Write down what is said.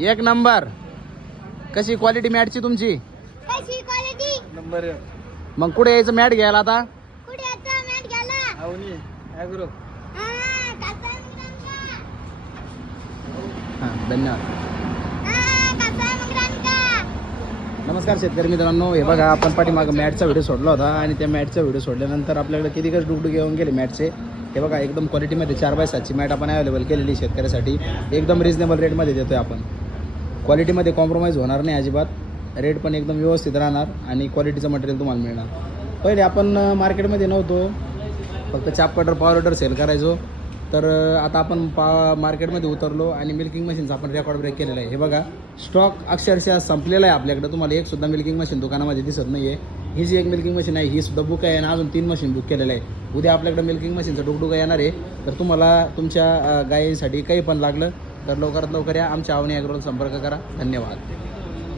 एक नंबर. कशी क्वालिटी मॅटची तुमची? कशी क्वालिटी? नंबर 1. मग कुठे यायचं मॅट घ्यायला आता? कुठे आता मॅट घ्यायला? अवनी ॲग्रो. हा कसा मंगरांका? हां धन्यवाद. हा कसा मंगरांका? नमस्कार शेतकरी मित्रांनो. हे बघा आपण पाठीमागं मॅटचा व्हिडिओ सोडला होता आणि त्या मॅटचा व्हिडिओ सोडल्यानंतर आपल्याकडे किती कच डुकडुक येऊन गेले मॅटचे. हे बघा एकदम क्वालिटीमध्ये 4x7ची मॅट आपण अवेलेबल केलेली शेतकऱ्यासाठी. एकदम रिजनेबल रेटमध्ये देतो आहे आपण. क्वालिटीमध्ये कॉम्प्रोमाइज होणार नाही अजिबात. रेट पण एकदम व्यवस्थित राहणार आणि क्वालिटीचं मटेरियल तुम्हाला मिळणार. पहिले आपण मार्केटमध्ये नव्हतो, फक्त चाप कटर पॉवर कटर सेल करायचो. तर आता आपण मार्केटमध्ये उतरलो आणि मिल्किंग मशीनचा आपण रेकॉर्ड ब्रेक केलेला आहे. हे बघा स्टॉक अक्षरशः संपलेला आहे आपल्याकडे. तुम्हाला एक सुद्धा मिल्किंग मशीन दुकानामध्ये दिसत नाही आहे. ही जी एक मिल्किंग मशीन आहे ही सुद्धा बुक आहे आणि अजून 3 मशीन बुक केलेलं आहे. उद्या आपल्याकडे मिल्किंग मशीनचं डुकडुका येणार आहे. तर तुम्हाला तुमच्या गायीसाठी काही पण लागलं तर लवकरात लवकर या, आमच्या अवनी ॲग्रोला संपर्क करा. धन्यवाद.